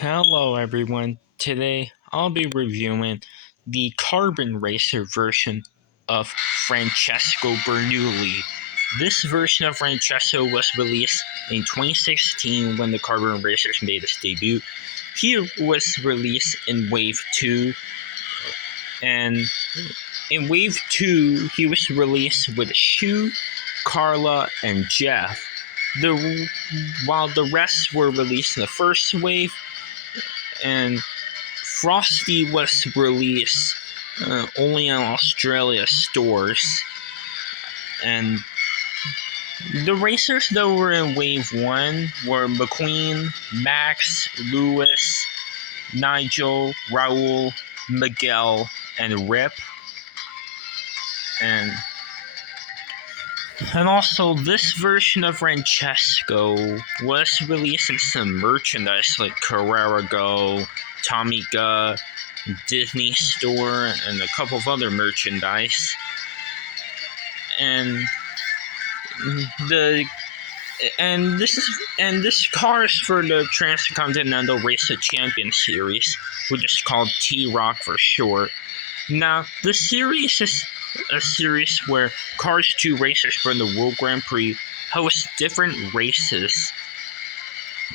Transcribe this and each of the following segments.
Hello everyone, today I'll be reviewing the Carbon Racer version of Francesco Bernoulli. This version of Francesco was released in 2016 when the Carbon Racers made its debut. He was released in Wave 2, and in Wave 2 he was released with Shu, Carla, and Jeff. While the rest were released in the first wave, and Frosty was released only in Australia stores. And the racers that were in Wave 1 were McQueen, Max, Lewis, Nigel, Raul, Miguel, and Rip. And also, this version of Francesco was released in some merchandise like Carrera Go, Tommy Gunn, Disney Store, and a couple of other merchandise. And this car is for the Transcontinental Race of Champions series, which is called T-Rock for short. Now, the series is a series where Cars 2 racers from the World Grand Prix host different races.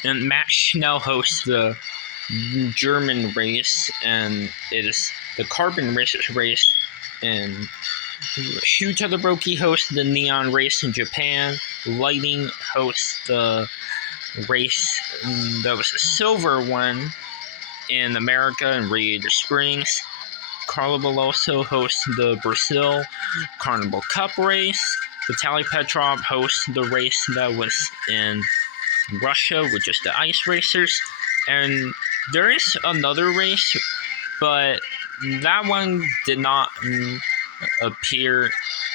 And Matt Schnell hosts the German race, and it is the Carbon Racers race. And Shu Todoroki hosts the Neon race in Japan. Lighting hosts the race that was a silver one in America in Radiator Springs. Carla Veloso hosts the Brazil Carnival Cup race. Vitaly Petrov hosts the race that was in Russia, which is the Ice Racers. And there is another race, but that one did not appear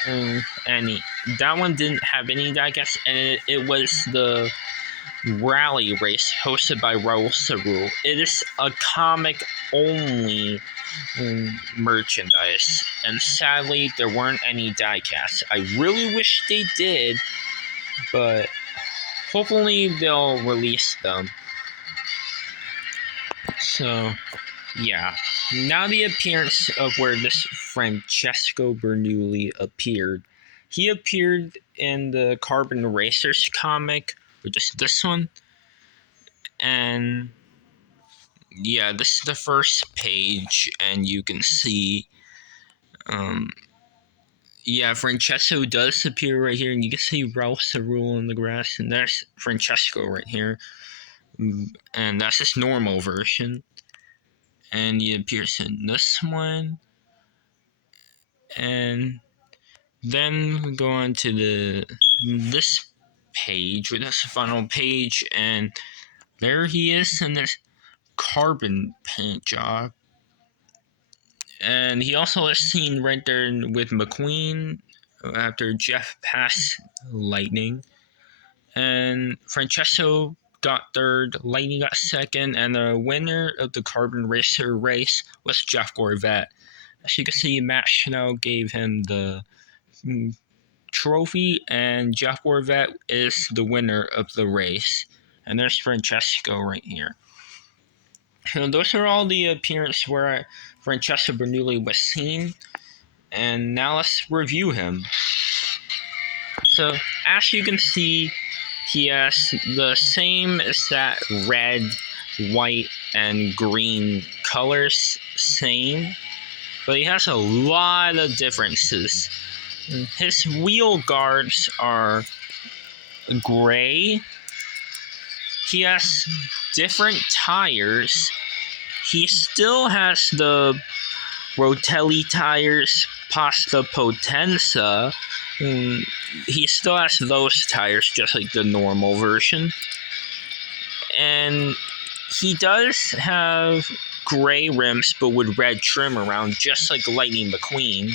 in any. That one didn't have any diecast, and it was the rally race hosted by Raul Cerul. It is a comic only merchandise, and sadly there weren't any diecasts. I really wish they did, but hopefully they'll release them. So yeah, now the appearance of where this Francesco Bernoulli appeared. He appeared in the Carbon Racers comic, which is this one, and yeah, this is the first page, and you can see, Francesco does appear right here, and you can see Raul Cerul in the grass, and there's Francesco right here, and that's his normal version, and he appears in this one, and then we go on to this page, or this final page, and there he is in this carbon paint job. And he also is seen right there with McQueen after Jeff passed Lightning. And Francesco got third, Lightning got second, and the winner of the Carbon Racer race was Jeff Gorvette. As you can see, Matt Schnell gave him the trophy, and Jeff Gorvette is the winner of the race. And there's Francesco right here. So those are all the appearances where Francesco Bernoulli was seen, and now let's review him. So as you can see, he has the same exact red, white, and green colors, same, but he has a lot of differences. His wheel guards are gray. He has different tires. He still has the Rotelli tires, Pasta Potenza. He still has those tires, just like the normal version. And he does have gray rims, but with red trim around, just like Lightning McQueen.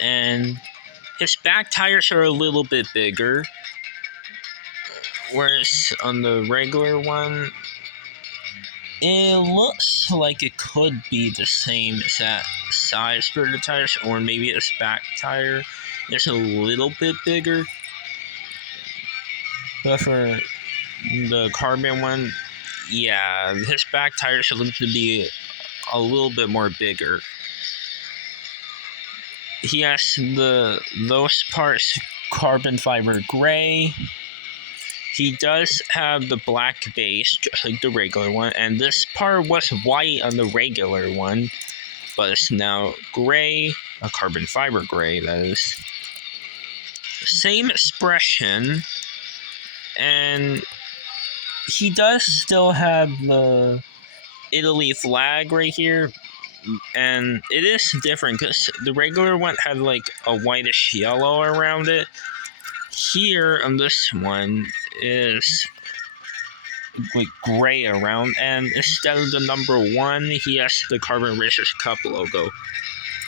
And his back tires are a little bit bigger, whereas on the regular one, it looks like it could be the same exact size for the tires, or maybe his back tire is a little bit bigger. But for the carbon one, yeah, his back tires look to be a little bit more bigger. He has those parts carbon fiber gray. He does have the black base, just like the regular one, and this part was white on the regular one, but it's now gray, a carbon fiber gray, that is. Same expression, and he does still have the Italy flag right here, and it is different because the regular one had like a whitish yellow around it. Here on this one is like gray around, and instead of the number 1, he has the Carbon Racers Cup logo.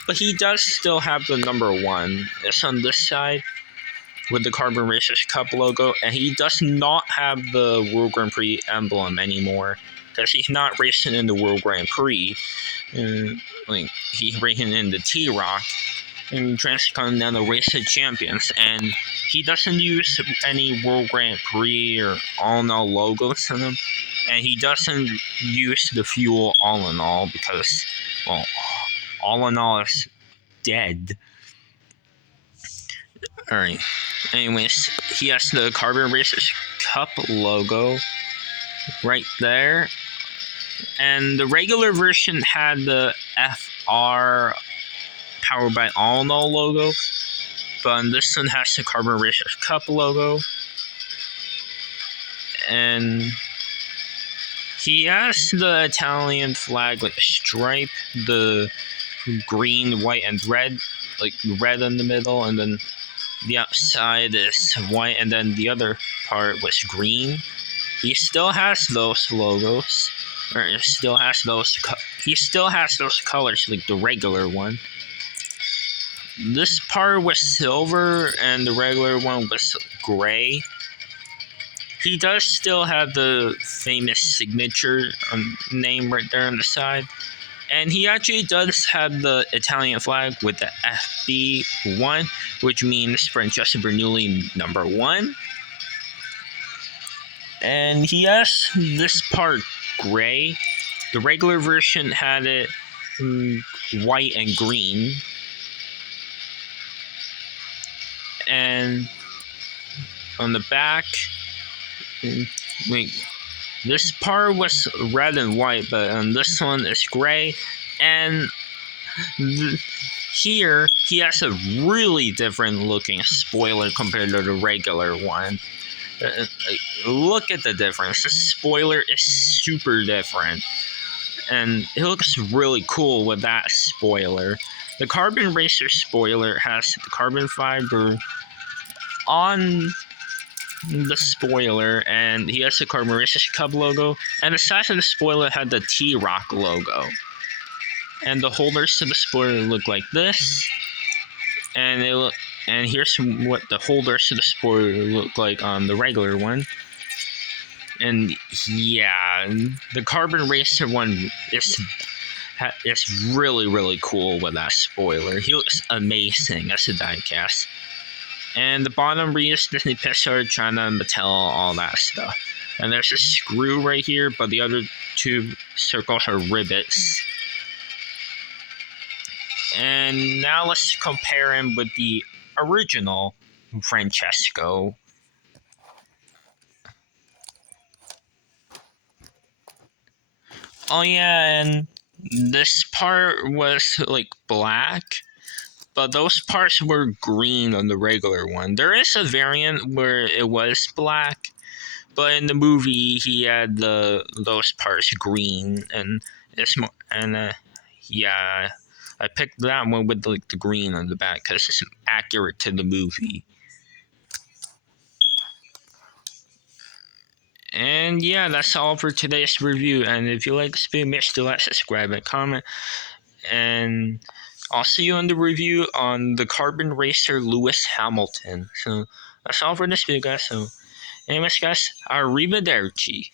But he does still have the number 1. It's on this side with the Carbon Racers Cup logo, and he does not have the World Grand Prix emblem anymore because he's not racing in the World Grand Prix. Like he's racing in the T-Rock and Transcontinental Race of Champions, and he doesn't use any World Grand Prix or All in All logos in them, and he doesn't use the fuel All in All because, well, All in All is dead. Alright, anyways, he has the Carbon Racers Cup logo right there, and the regular version had the FR Powered by All in All logo, but this one has the Carbon Racers Cup logo, and he has the Italian flag with a stripe, the green, white, and red, like red in the middle, and then the outside is white, and then the other part was green. He still has those logos, or he still has those colors like the regular one. This part was silver and the regular one was gray. He does still have the famous signature name right there on the side. And he actually does have the Italian flag with the FB1, which means Francesco Bernoulli number 1. And he has this part gray. The regular version had it white and green. And on the back, this part was red and white, but on this one it's gray. And here he has a really different looking spoiler compared to the regular one. Look at the difference. The spoiler is super different, and it looks really cool with that spoiler. The Carbon Racer spoiler has the carbon fiber on the spoiler, and he has the Carbon Racers Cup logo, and the size of the spoiler had the T-Rock logo. And the holders to the spoiler look like this, and here's what the holders to the spoiler look like on the regular one. And yeah, the Carbon Racer one is really, really cool with that spoiler. He looks amazing as a diecast. And the bottom reads Disney Pixar, China, Mattel, all that stuff. And there's a screw right here, but the other 2 circles are rivets. And now let's compare him with the original Francesco. Oh yeah, and this part was like black, but those parts were green on the regular one. There is a variant where it was black, but in the movie he had those parts green, and it's more, and yeah, I picked that one with like the green on the back because it's accurate to the movie. And yeah, that's all for today's review. And if you like this video, make sure to like, subscribe, and comment. And I'll see you on the review on the Carbon Racer Lewis Hamilton. So that's all for this video, guys. So anyways, guys, arrivederci.